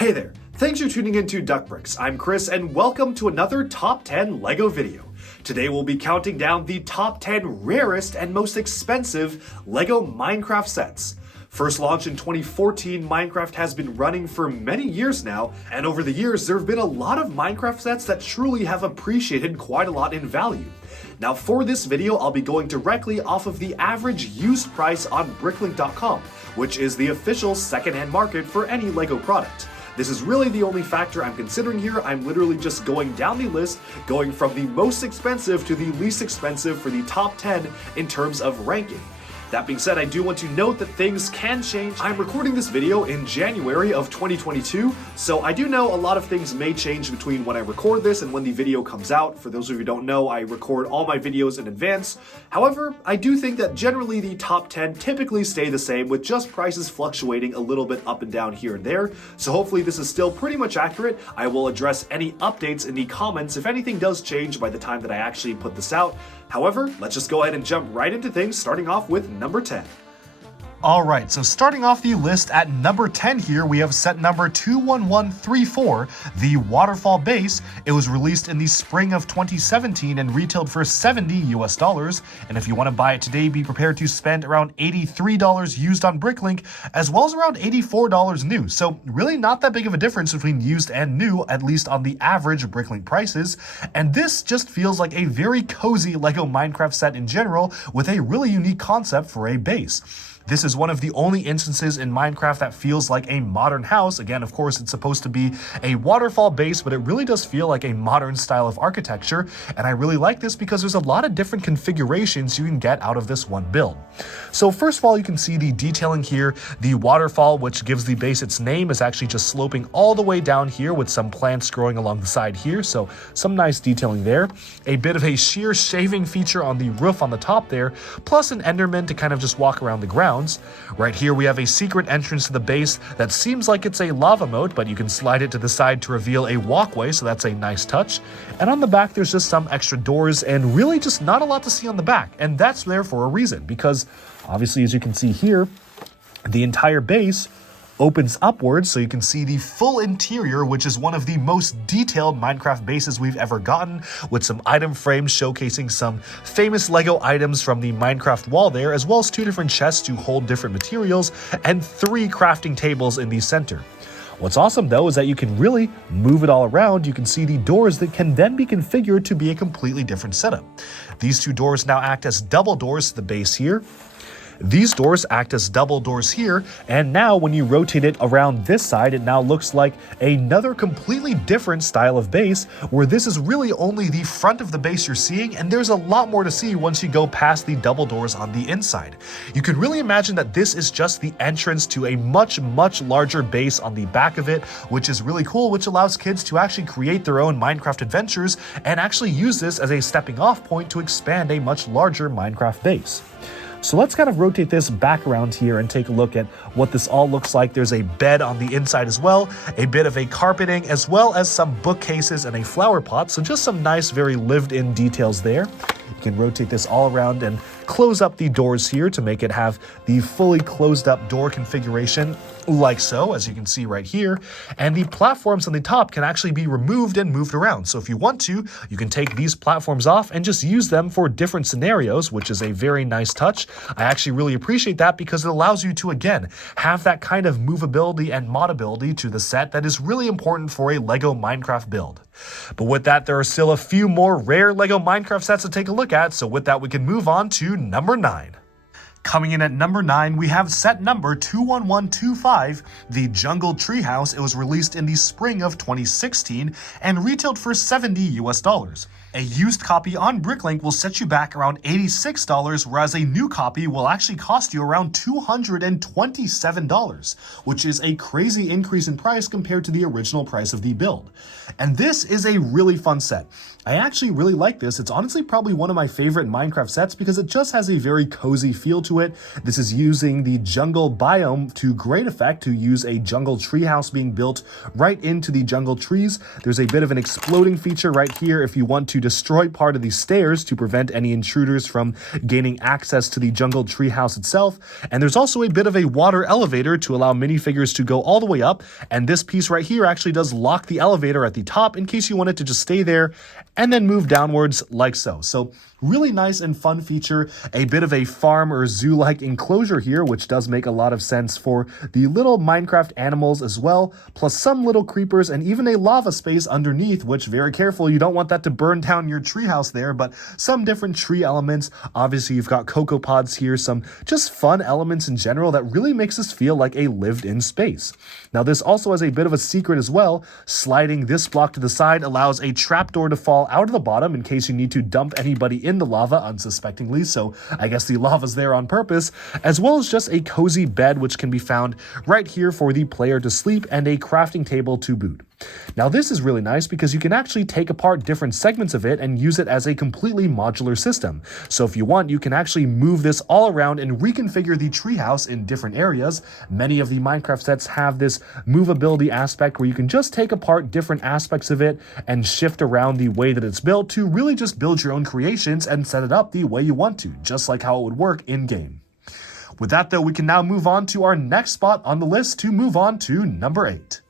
Hey there, thanks for tuning into Duck Bricks. I'm Chris and welcome to another Top 10 LEGO video. Today we'll be counting down the top 10 rarest and most expensive LEGO Minecraft sets. First launched in 2014, Minecraft has been running for many years now, and over the years there have been a lot of Minecraft sets that truly have appreciated quite a lot in value. Now for this video, I'll be going directly off of the average used price on bricklink.com, which is the official secondhand market for any LEGO product. This is really the only factor I'm considering here. I'm literally just going down the list, going from the most expensive to the least expensive for the top 10 in terms of ranking. That being said, I do want to note that things can change. I'm recording this video in January of 2022, so I do know a lot of things may change between when I record this and when the video comes out. For those of you who don't know, I record all my videos in advance. However, I do think that generally the top 10 typically stay the same, with just prices fluctuating a little bit up and down here and there. So hopefully this is still pretty much accurate. I will address any updates in the comments if anything does change by the time that I actually put this out. However, let's just go ahead and jump right into things, starting off with number 10. Alright, so starting off the list at number 10 here, we have set number 21134, the Waterfall Base. It was released in the spring of 2017 and retailed for $70 US. And if you want to buy it today, be prepared to spend around $83 used on Bricklink, as well as around $84 new. So really not that big of a difference between used and new, at least on the average Bricklink prices. And this just feels like a very cozy LEGO Minecraft set in general, with a really unique concept for a base. This is one of the only instances in Minecraft that feels like a modern house. Again, of course, it's supposed to be a waterfall base, but it really does feel like a modern style of architecture. And I really like this because there's a lot of different configurations you can get out of this one build. So first of all, you can see the detailing here. The waterfall, which gives the base its name, is actually just sloping all the way down here with some plants growing along the side here. So some nice detailing there. A bit of a sheer shaving feature on the roof on the top there, plus an Enderman to kind of just walk around the ground. Right here we have a secret entrance to the base that seems like it's a lava moat, but you can slide it to the side to reveal a walkway, so that's a nice touch. And on the back there's just some extra doors and really just not a lot to see on the back, and that's there for a reason, because obviously, as you can see here, the entire base opens upwards, so you can see the full interior, which is one of the most detailed Minecraft bases we've ever gotten, with some item frames showcasing some famous LEGO items from the Minecraft wall there, as well as 2 different chests to hold different materials, and 3 crafting tables in the center. What's awesome though is that you can really move it all around. You can see the doors that can then be configured to be a completely different setup. These 2 doors now act as double doors to the base here. These doors act as double doors here, and now when you rotate it around this side, it now looks like another completely different style of base, where this is really only the front of the base you're seeing, and there's a lot more to see once you go past the double doors on the inside. You can really imagine that this is just the entrance to a much larger base on the back of it, which is really cool, which allows kids to actually create their own Minecraft adventures and actually use this as a stepping off point to expand a much larger Minecraft base. So let's kind of rotate this back around here and take a look at what this all looks like. There's a bed on the inside as well, a bit of a carpeting, as well as some bookcases and a flower pot. So just some nice, very lived-in details there. You can rotate this all around and close up the doors here to make it have the fully closed up door configuration, like so, as you can see right here. And the platforms on the top can actually be removed and moved around. So if you want to, you can take these platforms off and just use them for different scenarios, which is a very nice touch. I actually really appreciate that because it allows you to, again, have that kind of movability and modability to the set that is really important for a LEGO Minecraft build. But with that, there are still a few more rare LEGO Minecraft sets to take a look at, so with that we can move on to number 9. Coming in at number 9, we have set number 21125, the Jungle Treehouse. It was released in the spring of 2016 and retailed for $70 US. A used copy on Bricklink will set you back around $86, whereas a new copy will actually cost you around $227, which is a crazy increase in price compared to the original price of the build. And this is a really fun set. I actually really like this. It's honestly probably one of my favorite Minecraft sets because it just has a very cozy feel to it. This is using the jungle biome to great effect to use a jungle treehouse being built right into the jungle trees. There's a bit of an exploding feature right here if you want to to destroy part of these stairs to prevent any intruders from gaining access to the jungle treehouse itself. And there's also a bit of a water elevator to allow minifigures to go all the way up. And this piece right here actually does lock the elevator at the top in case you want it to just stay there and then move downwards like so. So really nice and fun feature, a bit of a farm or zoo-like enclosure here, which does make a lot of sense for the little Minecraft animals as well, plus some little creepers and even a lava space underneath, which, very careful, you don't want that to burn down your treehouse there, but some different tree elements. Obviously, you've got cocoa pods here, some just fun elements in general that really makes this feel like a lived-in space. Now, this also has a bit of a secret as well. Sliding this block to the side allows a trapdoor to fall out of the bottom in case you need to dump anybody in the lava unsuspectingly, so I guess the lava's there on purpose, as well as just a cozy bed which can be found right here for the player to sleep and a crafting table to boot. Now this is really nice because you can actually take apart different segments of it and use it as a completely modular system. So if you want, you can actually move this all around and reconfigure the treehouse in different areas. Many of the Minecraft sets have this movability aspect where you can just take apart different aspects of it and shift around the way that it's built to really just build your own creations and set it up the way you want to, just like how it would work in-game. With that though, we can now move on to our next spot on the list to move on to number 8.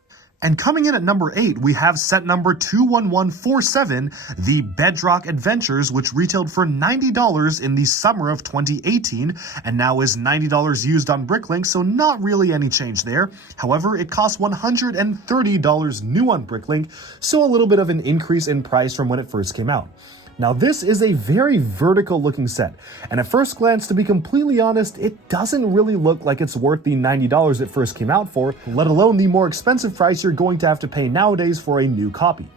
And coming in at number 8, we have set number 21147, the Bedrock Adventures, which retailed for $90 in the summer of 2018, and now is $90 used on Bricklink, so not really any change there. However, it costs $130 new on Bricklink, so a little bit of an increase in price from when it first came out. Now this is a very vertical looking set, and at first glance, to be completely honest, it doesn't really look like it's worth the $90 it first came out for, let alone the more expensive price you're going to have to pay nowadays for a new copy.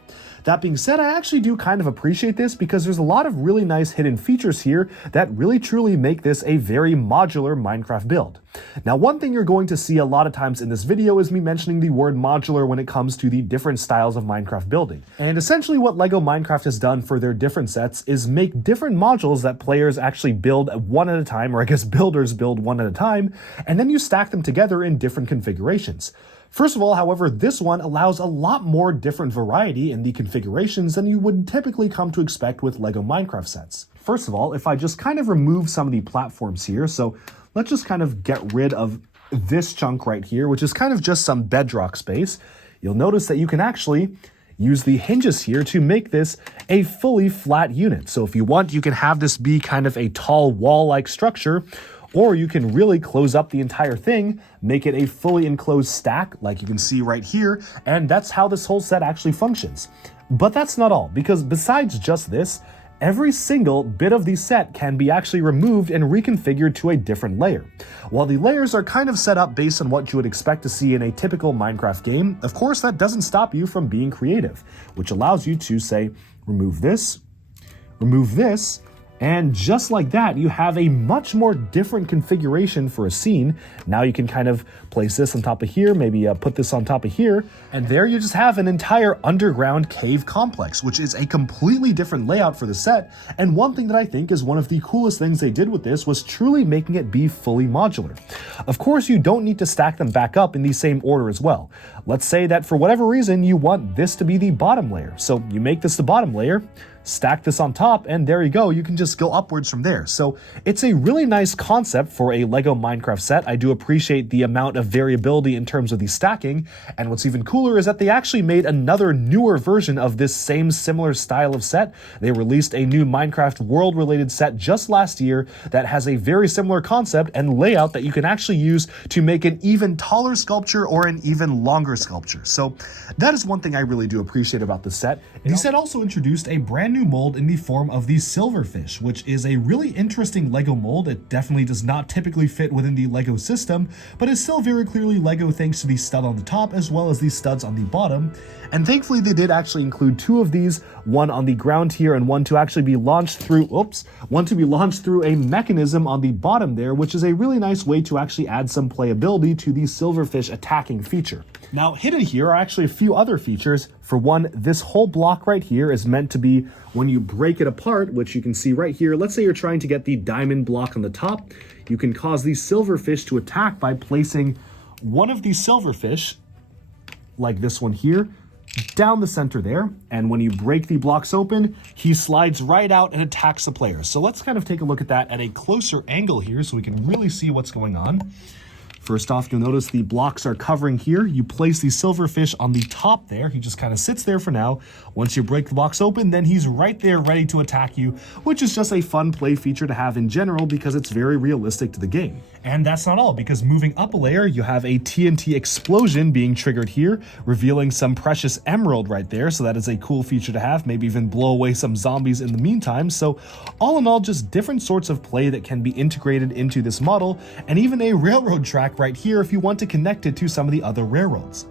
That being said, I actually do kind of appreciate this because there's a lot of really nice hidden features here that really truly make this a very modular Minecraft build. Now, one thing you're going to see a lot of times in this video is me mentioning the word modular when it comes to the different styles of Minecraft building. And essentially what LEGO Minecraft has done for their different sets is make different modules that players actually build one at a time, or I guess builders build one at a time, and then you stack them together in different configurations. First of all, however, this one allows a lot more different variety in the configurations than you would typically come to expect with LEGO Minecraft sets. First of all, if I just kind of remove some of the platforms here, so let's just kind of get rid of this chunk right here, which is kind of just some bedrock space, you'll notice that you can actually use the hinges here to make this a fully flat unit. So if you want, you can have this be kind of a tall wall-like structure, or you can really close up the entire thing, make it a fully enclosed stack like you can see right here, and that's how this whole set actually functions. But that's not all, because besides just this, every single bit of the set can be actually removed and reconfigured to a different layer. While the layers are kind of set up based on what you would expect to see in a typical Minecraft game, of course that doesn't stop you from being creative, which allows you to say, remove this, and just like that, you have a much more different configuration for a scene. Now you can kind of place this on top of here, maybe put this on top of here, and there you just have an entire underground cave complex, which is a completely different layout for the set. And one thing that I think is one of the coolest things they did with this was truly making it be fully modular. Of course, you don't need to stack them back up in the same order as well. Let's say that for whatever reason, you want this to be the bottom layer. So you make this the bottom layer, stack this on top, and there you go, you can just go upwards from there. So it's a really nice concept for a LEGO Minecraft set. I do appreciate the amount of variability in terms of the stacking, and what's even cooler is that they actually made another newer version of this same similar style of set. They released a new Minecraft world related set just last year that has a very similar concept and layout that you can actually use to make an even taller sculpture or an even longer sculpture. So that is one thing I really do appreciate about this set. The set also introduced a brand new mold in the form of the silverfish, which is a really interesting LEGO mold. It definitely does not typically fit within the LEGO system, but is still very clearly LEGO thanks to the stud on the top as well as the studs on the bottom. And thankfully they did actually include two of these, one on the ground here and one to actually be launched through, a mechanism on the bottom there, which is a really nice way to actually add some playability to the silverfish attacking feature. Now, hidden here are actually a few other features. For one, this whole block right here is meant to be when you break it apart, which you can see right here. Let's say you're trying to get the diamond block on the top. You can cause these silverfish to attack by placing one of these silverfish, like this one here, down the center there, and when you break the blocks open, he slides right out and attacks the player. So let's kind of take a look at that at a closer angle here so we can really see what's going on. First off, you'll notice the blocks are covering here. You place the silverfish on the top there. He just kind of sits there for now. Once you break the box open, then he's right there ready to attack you, which is just a fun play feature to have in general because it's very realistic to the game. And that's not all, because moving up a layer, you have a TNT explosion being triggered here, revealing some precious emerald right there. So that is a cool feature to have, maybe even blow away some zombies in the meantime. So all in all, just different sorts of play that can be integrated into this model, and even a railroad track right here if you want to connect it to some of the other railroads.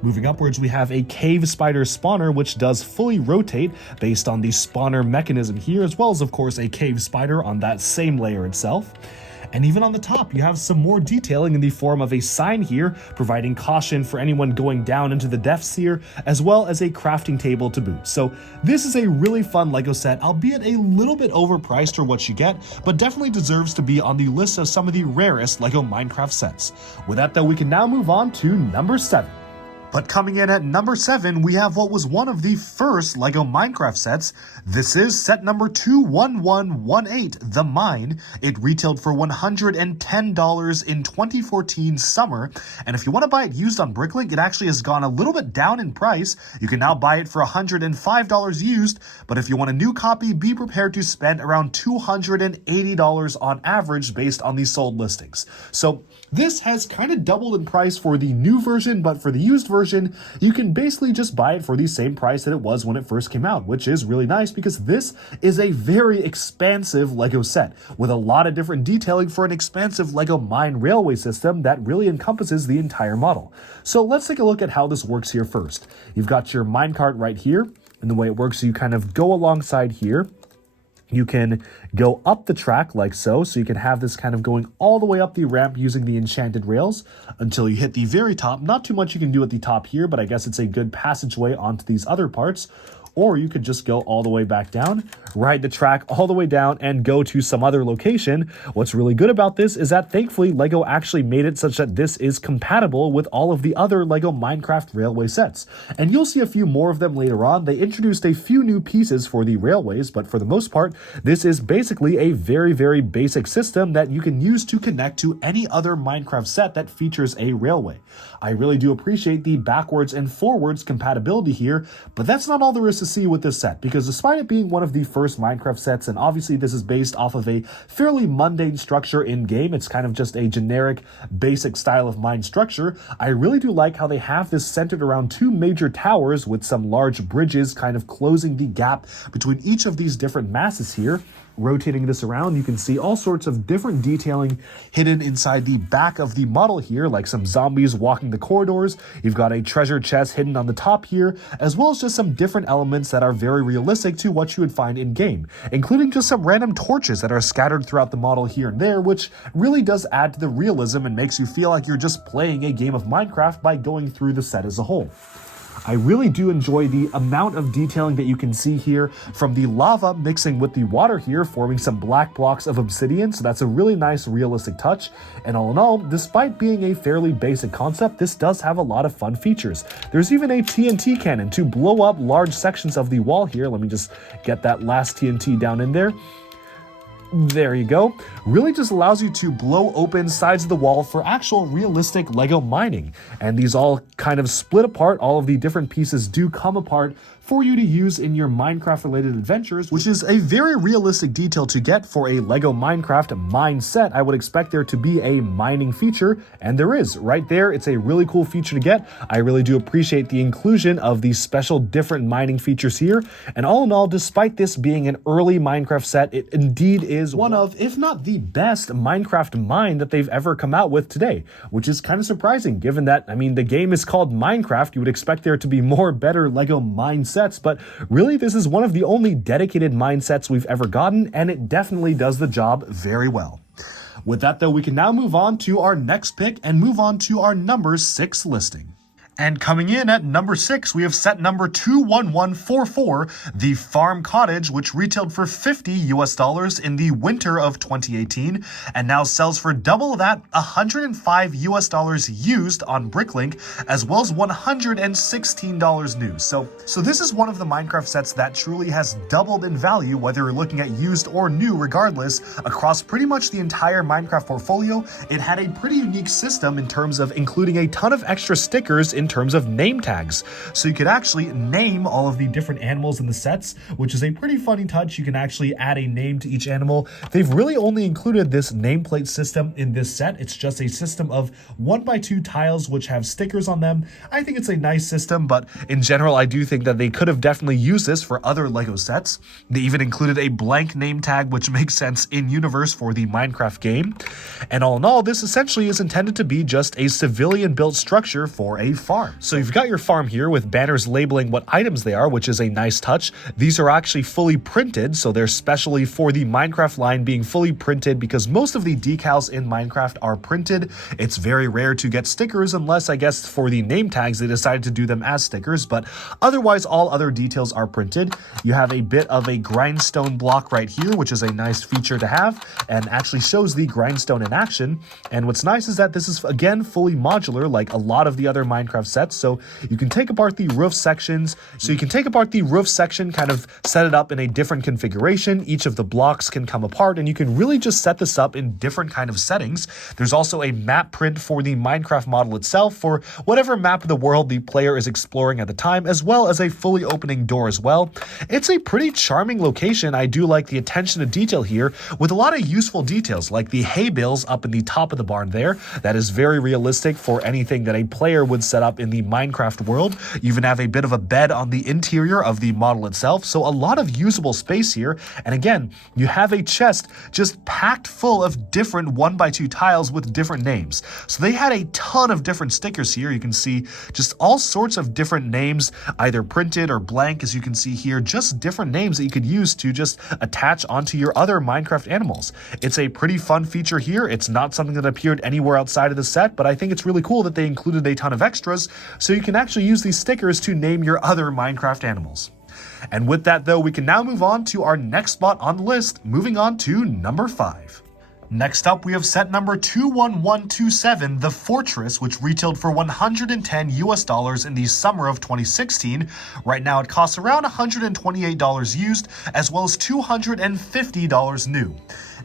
Moving upwards, we have a cave spider spawner, which does fully rotate based on the spawner mechanism here, as well as, of course, a cave spider on that same layer itself. And even on the top, you have some more detailing in the form of a sign here, providing caution for anyone going down into the depths here, as well as a crafting table to boot. So this is a really fun LEGO set, albeit a little bit overpriced for what you get, but definitely deserves to be on the list of some of the rarest LEGO Minecraft sets. With that though, we can now move on to number 7. But coming in at number 7, we have what was one of the first LEGO Minecraft sets. This is set number 21118, The Mine. It retailed for $110 in 2014 summer. And if you want to buy it used on Bricklink, it actually has gone a little bit down in price. You can now buy it for $105 used. But if you want a new copy, be prepared to spend around $280 on average based on the sold listings. So this has kind of doubled in price for the new version, but for the used version, you can basically just buy it for the same price that it was when it first came out, which is really nice because this is a very expansive LEGO set with a lot of different detailing for an expansive LEGO mine railway system that really encompasses the entire model. So let's take a look at how this works here first. You've got your minecart right here, and the way it works, you kind of go alongside here. You can go up the track like so you can have this kind of going all the way up the ramp using the enchanted rails until you hit the very top. Not too much you can do at the top here, but I guess it's a good passageway onto these other parts. Or you could just go all the way back down, ride the track all the way down, and go to some other location. What's really good about this is that thankfully LEGO actually made it such that this is compatible with all of the other LEGO Minecraft railway sets. And you'll see a few more of them later on. They introduced a few new pieces for the railways, but for the most part, this is basically a very, very basic system that you can use to connect to any other Minecraft set that features a railway. I really do appreciate the backwards and forwards compatibility here, but that's not all there is to see with this set, because despite it being one of the first Minecraft sets, and obviously this is based off of a fairly mundane structure in game, it's kind of just a generic basic style of mine structure, I really do like how they have this centered around two major towers with some large bridges kind of closing the gap between each of these different masses here. Rotating this around, you can see all sorts of different detailing hidden inside the back of the model here, like some zombies walking the corridors. You've got a treasure chest hidden on the top here, as well as just some different elements that are very realistic to what you would find in game, including just some random torches that are scattered throughout the model here and there, which really does add to the realism and makes you feel like you're just playing a game of Minecraft by going through the set as a whole. I really do enjoy the amount of detailing that you can see here from the lava mixing with the water here, forming some black blocks of obsidian, so that's a really nice realistic touch. And all in all, despite being a fairly basic concept, this does have a lot of fun features. There's even a TNT cannon to blow up large sections of the wall here. Let me just get that last TNT down in there. There you go. Really just allows you to blow open sides of the wall for actual realistic LEGO mining. And these all kind of split apart. All of the different pieces do come apart for you to use in your Minecraft related adventures, which is a very realistic detail to get for a LEGO Minecraft mine set. I would expect there to be a mining feature, and there is right there. It's a really cool feature to get. I really do appreciate the inclusion of these special different mining features here. And all in all, despite this being an early Minecraft set, it indeed is one of, if not the best Minecraft mine that they've ever come out with today, which is kind of surprising given that, I mean, the game is called Minecraft. You would expect there to be more better LEGO mine sets, but really this is one of the only dedicated mine sets we've ever gotten, and it definitely does the job very well. With that though, we can now move on to our next pick and move on to our number 6 listing. And coming in at number 6, we have set number 21144, the Farm Cottage, which retailed for $50 in the winter of 2018, and now sells for double that, $105 used on Bricklink, as well as $116 new. So this is one of the Minecraft sets that truly has doubled in value, whether you're looking at used or new, regardless, across pretty much the entire Minecraft portfolio. It had a pretty unique system in terms of including a ton of extra stickers in terms of name tags. So you could actually name all of the different animals in the sets, which is a pretty funny touch. You can actually add a name to each animal. They've really only included this nameplate system in this set. It's just a system of 1x2 tiles which have stickers on them. I think it's a nice system, but in general, I do think that they could have definitely used this for other LEGO sets. They even included a blank name tag, which makes sense in universe for the Minecraft game. And all in all, this essentially is intended to be just a civilian-built structure for a farm. So you've got your farm here with banners labeling what items they are, which is a nice touch. These are actually fully printed, so they're specially for the Minecraft line being fully printed, because most of the decals in Minecraft are printed. It's very rare to get stickers unless, I guess, for the name tags they decided to do them as stickers, but otherwise all other details are printed. You have a bit of a grindstone block right here, which is a nice feature to have and actually shows the grindstone in action. And what's nice is that this is again fully modular like a lot of the other Minecraft sets, so you can take apart the roof sections. Kind of set it up in a different configuration. Each of the blocks can come apart, and you can really just set this up in different kind of settings. There's also a map print for the Minecraft model itself for whatever map of the world the player is exploring at the time, as well as a fully opening door as well. It's a pretty charming location. I do like the attention to detail here, with a lot of useful details like the hay bales up in the top of the barn there. That is very realistic for anything that a player would set up in the Minecraft world. You even have a bit of a bed on the interior of the model itself, so a lot of usable space here. And again, you have a chest just packed full of different 1x2 tiles with different names. So they had a ton of different stickers here. You can see just all sorts of different names, either printed or blank, as you can see here, just different names that you could use to just attach onto your other Minecraft animals. It's a pretty fun feature here. It's not something that appeared anywhere outside of the set, but I think it's really cool that they included a ton of extras, so you can actually use these stickers to name your other Minecraft animals. And with that though, we can now move on to our next spot on the list, moving on to number 5. Next up, we have set number 21127, the Fortress, which retailed for $110 in the summer of 2016. Right now, it costs around $128 used, as well as $250 new.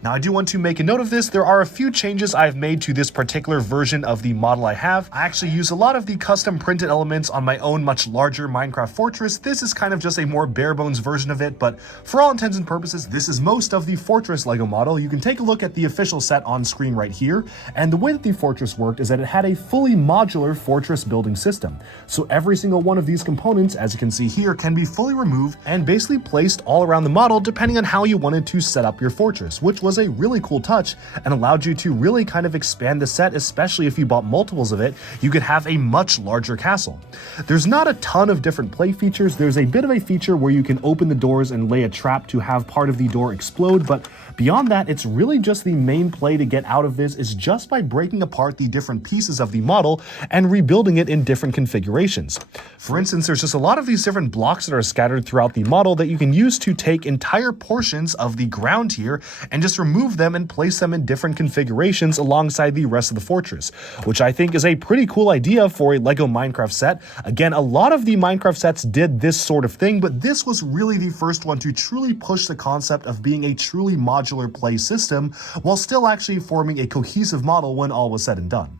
Now, I do want to make a note of this. There are a few changes I've made to this particular version of the model I have. I actually use a lot of the custom printed elements on my own much larger Minecraft Fortress. This is kind of just a more bare bones version of it, but for all intents and purposes, this is most of the Fortress LEGO model. You can take a look at the official set on screen right here. And the way that the Fortress worked is that it had a fully modular fortress building system. So every single one of these components, as you can see here, can be fully removed and basically placed all around the model depending on how you wanted to set up your fortress, which was a really cool touch and allowed you to really kind of expand the set, especially if you bought multiples of it. You could have a much larger castle. There's not a ton of different play features. There's a bit of a feature where you can open the doors and lay a trap to have part of the door explode, but beyond that, it's really just the main play to get out of this is just by breaking apart the different pieces of the model and rebuilding it in different configurations. For instance, there's just a lot of these different blocks that are scattered throughout the model that you can use to take entire portions of the ground here and just remove them and place them in different configurations alongside the rest of the fortress, which I think is a pretty cool idea for a LEGO Minecraft set. Again, a lot of the Minecraft sets did this sort of thing, but this was really the first one to truly push the concept of being a truly modular play system while still actually forming a cohesive model when all was said and done.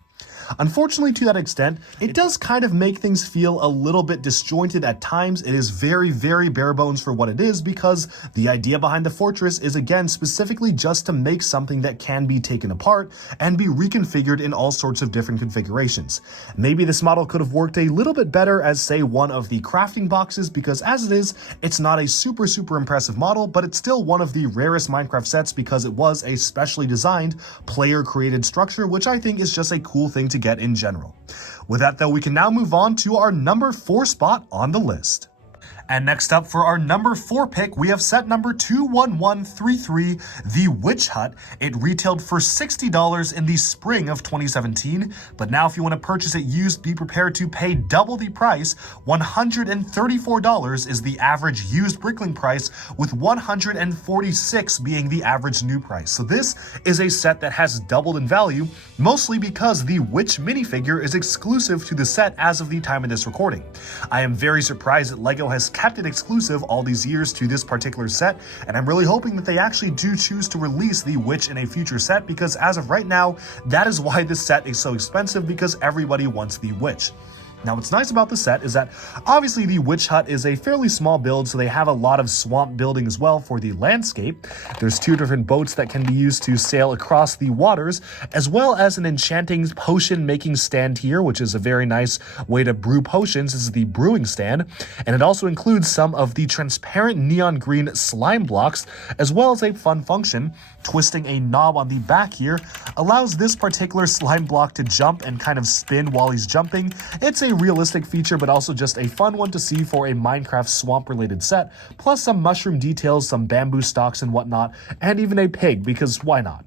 Unfortunately, to that extent, it does kind of make things feel a little bit disjointed at times. It is very, very bare bones for what it is, because the idea behind the fortress is, again, specifically just to make something that can be taken apart and be reconfigured in all sorts of different configurations. Maybe this model could have worked a little bit better as, say, one of the crafting boxes, because as it is, it's not a super, super impressive model, but it's still one of the rarest Minecraft sets because it was a specially designed, player-created structure, which I think is just a cool thing to get in general. With that though, we can now move on to our number 4 spot on the list. And next up for our number 4 pick, we have set number 21133, the Witch Hut. It retailed for $60 in the spring of 2017, but now if you want to purchase it used, be prepared to pay double the price. $134 is the average used Brickling price, with $146 being the average new price. So this is a set that has doubled in value, mostly because the Witch minifigure is exclusive to the set as of the time of this recording. I am very surprised that LEGO has kept it exclusive all these years to this particular set, and I'm really hoping that they actually do choose to release the Witch in a future set, because as of right now, that is why this set is so expensive, because everybody wants the Witch. Now, what's nice about the set is that obviously the Witch Hut is a fairly small build, so they have a lot of swamp building as well for the landscape. There's 2 different boats that can be used to sail across the waters, as well as an enchanting potion making stand here, which is a very nice way to brew potions. This is the brewing stand, and it also includes some of the transparent neon green slime blocks, as well as a fun function. Twisting a knob on the back here allows this particular slime block to jump and kind of spin while he's jumping. It's a realistic feature, but also just a fun one to see for a Minecraft swamp related set, plus some mushroom details, some bamboo stalks and whatnot, and even a pig, because why not?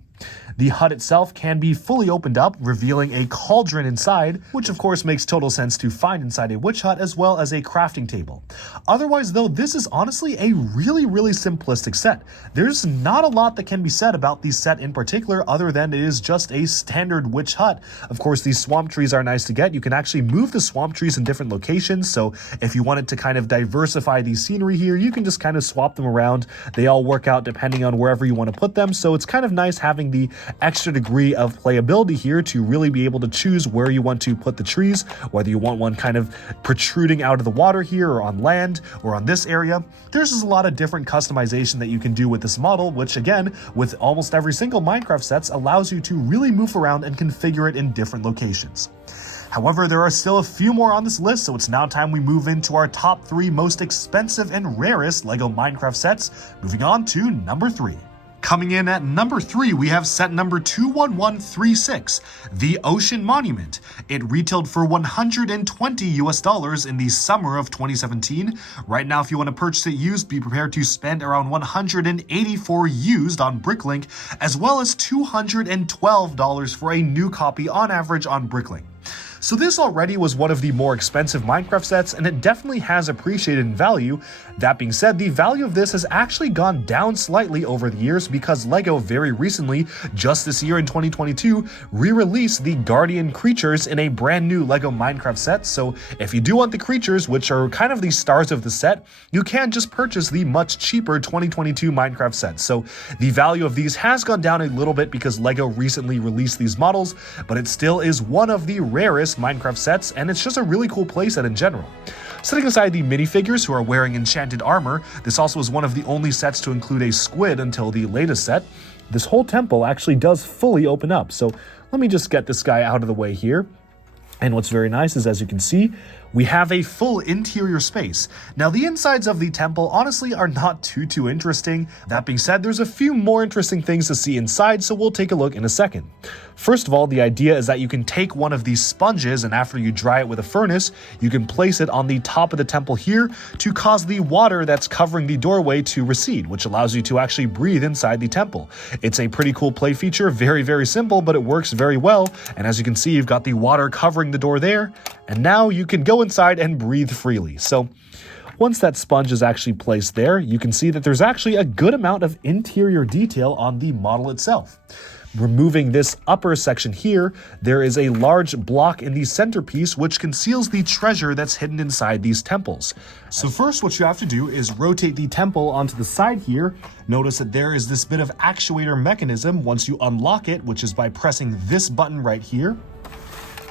The hut itself can be fully opened up, revealing a cauldron inside, which of course makes total sense to find inside a witch hut, as well as a crafting table. Otherwise though, this is honestly a really simplistic set. There's not a lot that can be said about the set in particular, other than it is just a standard witch hut. Of course, these swamp trees are nice to get. You can actually move the swamp trees in different locations, so if you wanted to kind of diversify the scenery here, you can just kind of swap them around. They all work out depending on wherever you want to put them, so it's kind of nice having the extra degree of playability here to really be able to choose where you want to put the trees, whether you want one kind of protruding out of the water here, or on land, or on this area. There's just a lot of different customization that you can do with this model, which again, with almost every single Minecraft sets, allows you to really move around and configure it in different locations. However, there are still a few more on this list, so it's now time we move into our top 3 most expensive and rarest LEGO Minecraft sets, moving on to number 3. Coming in at number 3, we have set number 21136, the Ocean Monument. It retailed for $120 in the summer of 2017. Right now, if you want to purchase it used, be prepared to spend around $184 used on Bricklink, as well as $212 for a new copy on average on Bricklink. So this already was one of the more expensive Minecraft sets, and it definitely has appreciated in value. That being said, the value of this has actually gone down slightly over the years, because LEGO very recently, just this year in 2022, re-released the Guardian creatures in a brand new LEGO Minecraft set. So if you do want the creatures, which are kind of the stars of the set, you can just purchase the much cheaper 2022 Minecraft set. So the value of these has gone down a little bit because LEGO recently released these models, but it still is one of the rarest Minecraft sets, and it's just a really cool playset in general. Setting aside the minifigures who are wearing enchanted armor, this also is one of the only sets to include a squid until the latest set. This whole temple actually does fully open up, so let me just get this guy out of the way here. And what's very nice is, as you can see, we have a full interior space. Now, the insides of the temple honestly are not too interesting. That being said, there's a few more interesting things to see inside, so we'll take a look in a second. First of all, the idea is that you can take one of these sponges, and after you dry it with a furnace, you can place it on the top of the temple here to cause the water that's covering the doorway to recede, which allows you to actually breathe inside the temple. It's a pretty cool play feature, very simple, but it works very well. And as you can see, you've got the water covering the door there, and now you can go inside and breathe freely. So once that sponge is actually placed there, you can see that there's actually a good amount of interior detail on the model itself. Removing this upper section here, there is a large block in the centerpiece which conceals the treasure that's hidden inside these temples. So first, what you have to do is rotate the temple onto the side here. Notice that there is this bit of actuator mechanism once you unlock it, which is by pressing this button right here.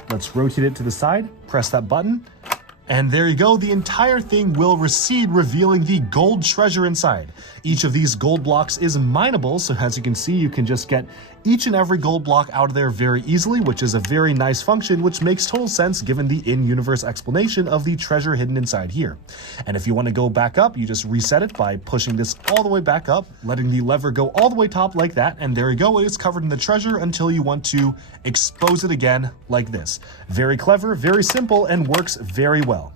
Let's rotate it to the side, press that button, and there you go. The entire thing will recede, revealing the gold treasure inside. Each of these gold blocks is mineable, so as you can see, you can just get each and every gold block out of there very easily, which is a very nice function, which makes total sense given the in-universe explanation of the treasure hidden inside here. And if you want to go back up, you just reset it by pushing this all the way back up, letting the lever go all the way top like that, and there you go. It is covered in the treasure until you want to expose it again like this. Very clever, very simple, and works very well.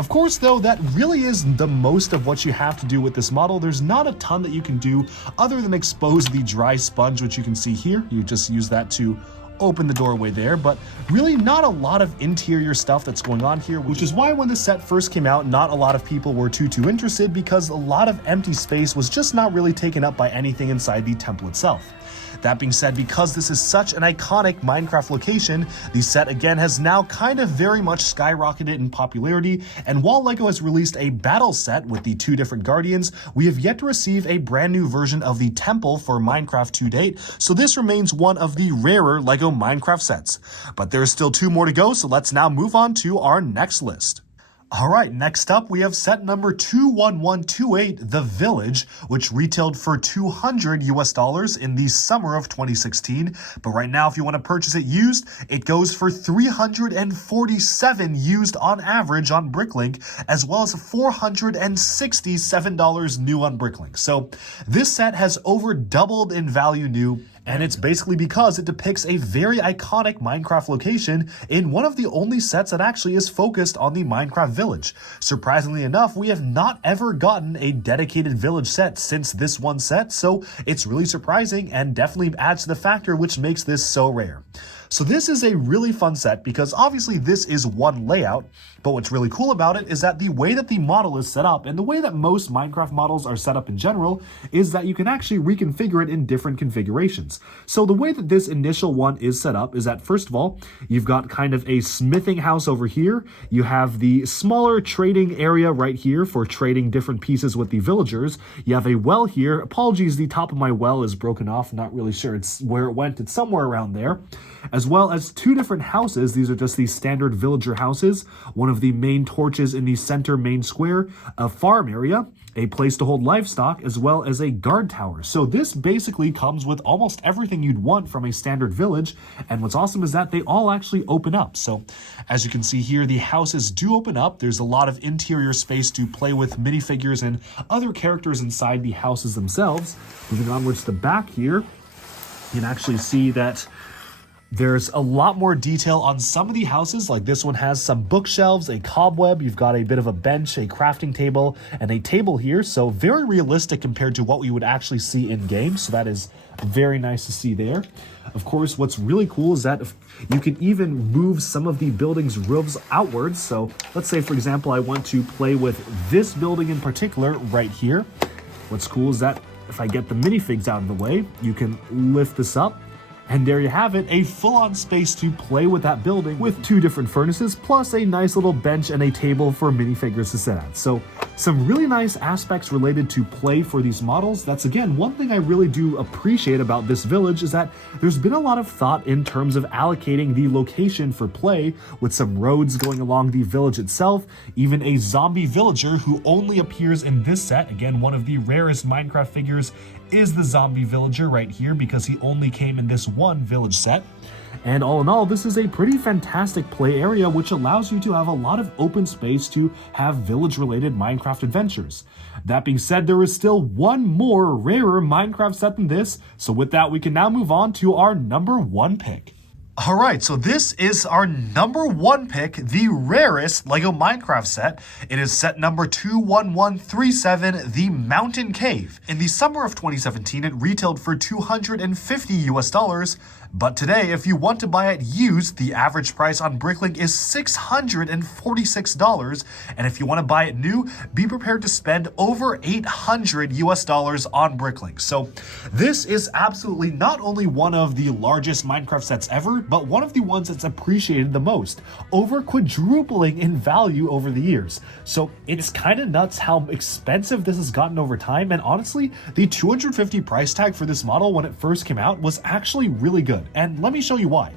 Of course, though, that really is the most of what you have to do with this model. There's not a ton that you can do other than expose the dry sponge, which you can see here. You just use that to open the doorway there, but really not a lot of interior stuff that's going on here, which is why when the set first came out, not a lot of people were too interested, because a lot of empty space was just not really taken up by anything inside the temple itself. That being said, because this is such an iconic Minecraft location, the set again has now kind of very much skyrocketed in popularity, and while LEGO has released a battle set with the 2 different guardians, we have yet to receive a brand new version of the temple for Minecraft to date, so this remains one of the rarer LEGO Minecraft sets. But there's still 2 more to go, so let's now move on to our next list. Alright, next up we have set number 21128, The Village, which retailed for $200 in the summer of 2016. But right now, if you want to purchase it used, it goes for $347 used on average on Bricklink, as well as $467 new on Bricklink. So this set has over doubled in value new. And it's basically because it depicts a very iconic Minecraft location in one of the only sets that actually is focused on the Minecraft village. Surprisingly enough, we have not ever gotten a dedicated village set since this one set, so it's really surprising and definitely adds to the factor which makes this so rare. So this is a really fun set because obviously this is one layout, but what's really cool about it is that the way that the model is set up and the way that most Minecraft models are set up in general is that you can actually reconfigure it in different configurations. So the way that this initial one is set up is that, first of all, you've got kind of a smithing house over here. You have the smaller trading area right here for trading different pieces with the villagers. You have a well here. Apologies, the top of my well is broken off. Not really sure it's where it went. It's somewhere around there. As well as 2 different houses. These are just the standard villager houses. One of the main torches in the center main square, a farm area, a place to hold livestock, as well as a guard tower. So this basically comes with almost everything you'd want from a standard village, and what's awesome is that they all actually open up. So as you can see here, the houses do open up. There's a lot of interior space to play with minifigures and other characters inside the houses themselves. Moving onwards to the back here, you can actually see that there's a lot more detail on some of the houses, like this one has some bookshelves, a cobweb, you've got a bit of a bench, a crafting table, and a table here. So very realistic compared to what we would actually see in game. So that is very nice to see there. Of course, what's really cool is that you can even move some of the building's roofs outwards. So let's say, for example, I want to play with this building in particular right here. What's cool is that if I get the minifigs out of the way, you can lift this up. And there you have it, a full-on space to play with that building with 2 different furnaces, plus a nice little bench and a table for minifigures to sit at. So some really nice aspects related to play for these models. That's, again, one thing I really do appreciate about this village is that there's been a lot of thought in terms of allocating the location for play, with some roads going along the village itself, even a zombie villager who only appears in this set. Again, one of the rarest Minecraft figures is the zombie villager right here because he only came in this one village set. And all in all, this is a pretty fantastic play area which allows you to have a lot of open space to have village-related Minecraft adventures. That being said, there is still one more rarer Minecraft set than this, so with that we can now move on to our number 1 pick. Alright, so this is our number 1 pick, the rarest LEGO Minecraft set. It is set number 21137, the Mountain Cave. In the summer of 2017, it retailed for $250, but today, if you want to buy it used, the average price on Bricklink is $646, and if you want to buy it new, be prepared to spend over $800 on Bricklink. So this is absolutely not only one of the largest Minecraft sets ever, but one of the ones that's appreciated the most, over quadrupling in value over the years. So it's kind of nuts how expensive this has gotten over time, and honestly, the $250 price tag for this model when it first came out was actually really good, and let me show you why.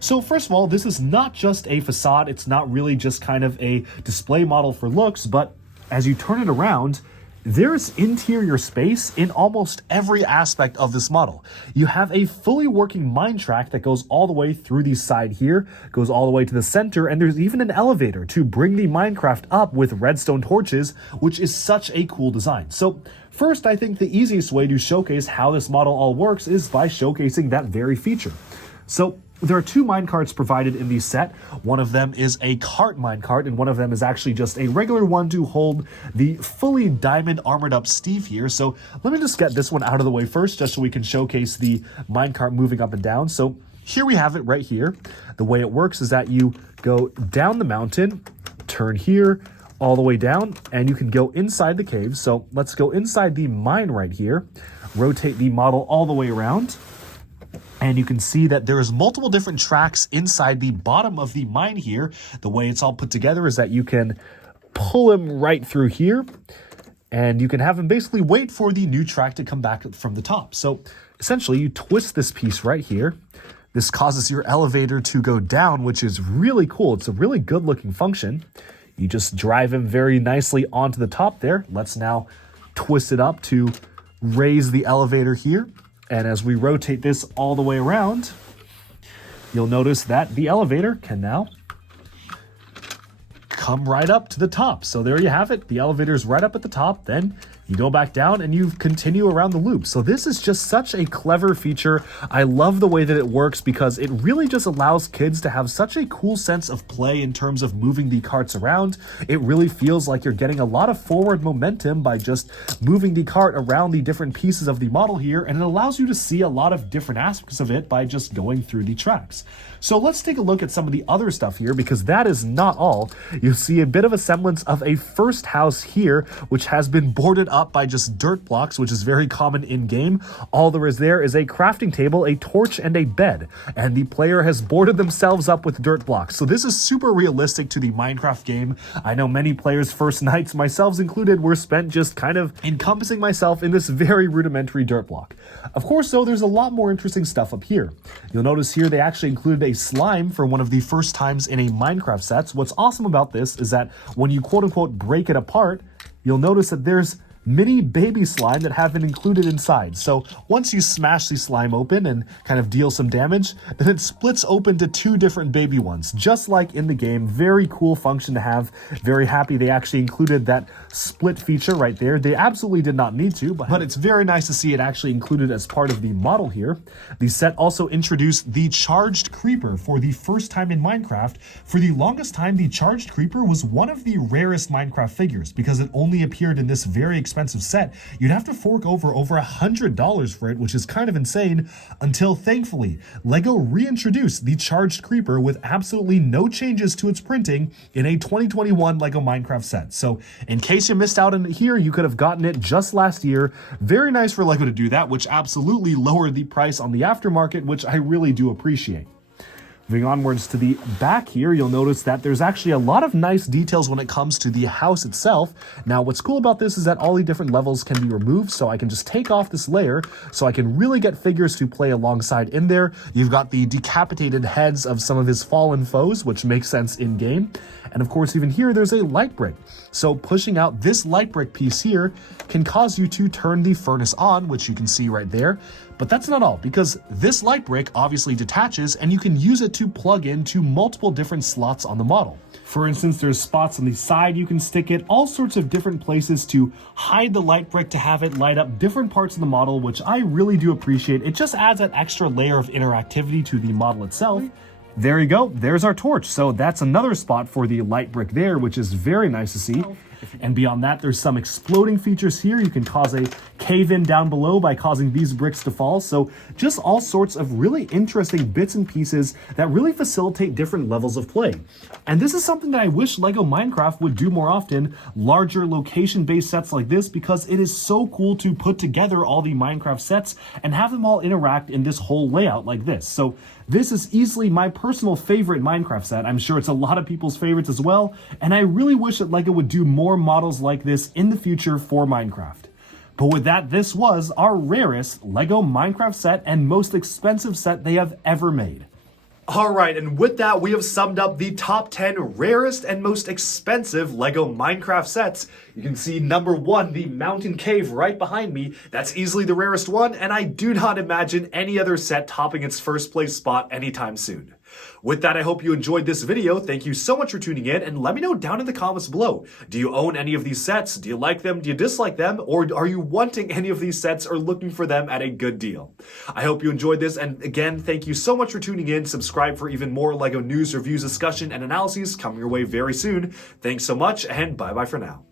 So first of all, this is not just a facade, it's not really just kind of a display model for looks, but as you turn it around, there's interior space in almost every aspect of this model. You have a fully working mine track that goes all the way through the side here, goes all the way to the center, and there's even an elevator to bring the Minecraft up with redstone torches, which is such a cool design. So first, I think the easiest way to showcase how this model all works is by showcasing that very feature. So There are 2 minecarts provided in the set. One of them is a cart minecart, and one of them is actually just a regular one to hold the fully diamond armored up Steve here. So let me just get this one out of the way first, just so we can showcase the minecart moving up and down. So here we have it right here. The way it works is that you go down the mountain, turn here, all the way down, and you can go inside the cave. So let's go inside the mine right here, rotate the model all the way around. And you can see that there's multiple different tracks inside the bottom of the mine here. The way it's all put together is that you can pull him right through here, and you can have him basically wait for the new track to come back from the top. So essentially you twist this piece right here. This causes your elevator to go down, which is really cool. It's a really good looking function. You just drive him very nicely onto the top there. Let's now twist it up to raise the elevator here. And as we rotate this all the way around, you'll notice that the elevator can now come right up to the top. So there you have it. The elevator's right up at the top. Then you go back down and you continue around the loop. So this is just such a clever feature. I love the way that it works because it really just allows kids to have such a cool sense of play in terms of moving the carts around. It really feels like you're getting a lot of forward momentum by just moving the cart around the different pieces of the model here, and it allows you to see a lot of different aspects of it by just going through the tracks. So let's take a look at some of the other stuff here, because that is not all. You see a bit of a semblance of a first house here, which has been boarded up by just dirt blocks, which is very common in game. All there is a crafting table, a torch, and a bed, and the player has boarded themselves up with dirt blocks. So this is super realistic to the Minecraft game. I know many players' first nights, myself included, were spent just kind of encompassing myself in this very rudimentary dirt block. Of course, though, there's a lot more interesting stuff up here. You'll notice here they actually included a slime for one of the first times in a Minecraft set. What's awesome about this is that when you quote-unquote break it apart, you'll notice that there's mini baby slime that have been included inside. So once you smash the slime open and kind of deal some damage, then it splits open to 2 different baby ones, just like in the game. Very cool function to have. Very happy they actually included that split feature right there. They absolutely did not need to, but it's very nice to see it actually included as part of the model here. The set also introduced the charged creeper for the first time in Minecraft. For the longest time, the charged creeper was one of the rarest Minecraft figures because it only appeared in this very expensive set. You'd have to fork over $100 for it, which is kind of insane, until thankfully LEGO reintroduced the charged creeper with absolutely no changes to its printing in a 2021 LEGO Minecraft set. So in case you missed out on it here, you could have gotten it just last year. Very nice for LEGO to do that, which absolutely lowered the price on the aftermarket, which I really do appreciate. Moving onwards to the back here, you'll notice that there's actually a lot of nice details when it comes to the house itself. Now, what's cool about this is that all the different levels can be removed, so I can just take off this layer so I can really get figures to play alongside in there. You've got the decapitated heads of some of his fallen foes, which makes sense in game. And of course, even here, there's a light brick. So pushing out this light brick piece here can cause you to turn the furnace on, which you can see right there. But that's not all, because this light brick obviously detaches and you can use it to plug into multiple different slots on the model. For instance, there's spots on the side you can stick it, all sorts of different places to hide the light brick to have it light up different parts of the model, which I really do appreciate. It just adds that extra layer of interactivity to the model itself. There you go, there's our torch. So that's another spot for the light brick there, which is very nice to see. And beyond that, there's some exploding features here. You can cause a cave-in down below by causing these bricks to fall. So just all sorts of really interesting bits and pieces that really facilitate different levels of play. And this is something that I wish LEGO Minecraft would do more often, larger location-based sets like this, because it is so cool to put together all the Minecraft sets and have them all interact in this whole layout like this. So this is easily my personal favorite Minecraft set. I'm sure it's a lot of people's favorites as well, and I really wish that LEGO would do more models like this in the future for Minecraft. But with that, this was our rarest LEGO Minecraft set and most expensive set they have ever made. Alright, and with that, we have summed up the top 10 rarest and most expensive LEGO Minecraft sets. You can see number 1, the mountain cave right behind me. That's easily the rarest one, and I do not imagine any other set topping its first place spot anytime soon. With that, I hope you enjoyed this video. Thank you so much for tuning in, and let me know down in the comments below. Do you own any of these sets? Do you like them? Do you dislike them? Or are you wanting any of these sets or looking for them at a good deal? I hope you enjoyed this, and again, thank you so much for tuning in. Subscribe for even more LEGO news, reviews, discussion, and analyses coming your way very soon. Thanks so much, and bye-bye for now.